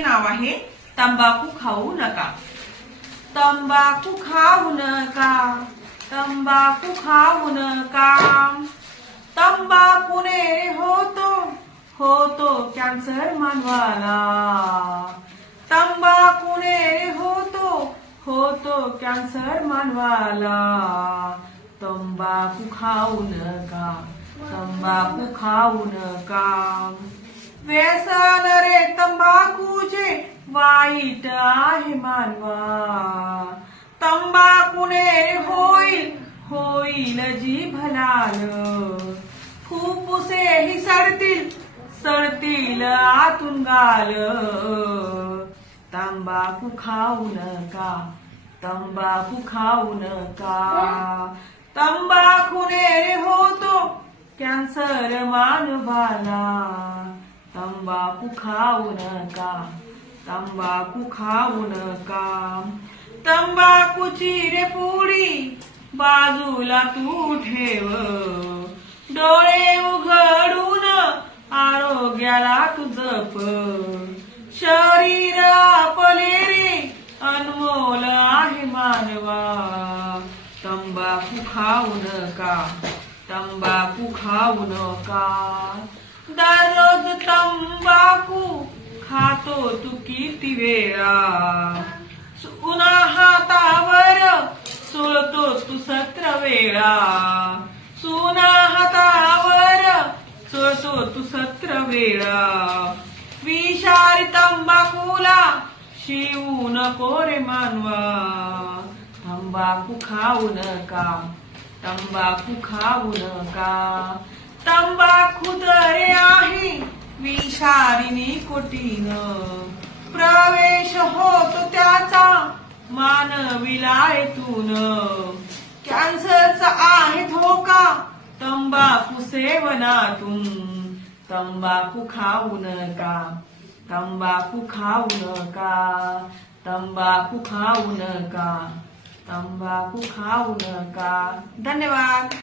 नाव आहे तंबाखू खाऊ नका. तंबाखू खाऊ नका, तंबाखू खाऊ नका. तंबाखूने होतो कॅन्सर मानवाला. तंबाखूने होतो कॅन्सर मानवाला. तंबाखू खाऊ नका, तंबाखू खाऊ नका. व्यसन रे तंबाखूचे वाईट आहे मानवा. तंबाखूने होईल जीभ लाल. फुफ्फुसे ही सडतील आतून गाल. तंबाखू खाऊ नका, तंबाखू खाऊ नका. तंबाखूने होतो कॅन्सर मानवाला. तंबाखू खाऊ नका, तंबाखू खाऊ नका. तंबाखूची रे पुडी बाजूला तू ठेव. डोळे उघडून आरोग्याला तू जप. शरीर आपले रे अनमोल आहे मानवा. तंबाखू खाऊ नका, तंबाखू खाऊ नका. दररोज तंबाखू खातो तू किती वेळा. उन्हा हातावर चोळतो तू 17 वेळा. सुना हातावर चोळतो तू 17 वेळा. विषारी तंबाखूला शिवू नको रे मानवा. तंबाखू खाऊ नका, तंबाखू खाऊ नका. तंबाखू दरे आहे विषारी निकोटीन. प्रवेश होतो त्याचा मानवी लाळेतून. कॅन्सरचा आहे धोका तंबाखू सेवनातून. तंबाखू खाऊ नका, तंबाखू खाऊ नका. तंबाखू खाऊ नका, तंबाखू खाऊ नका. धन्यवाद.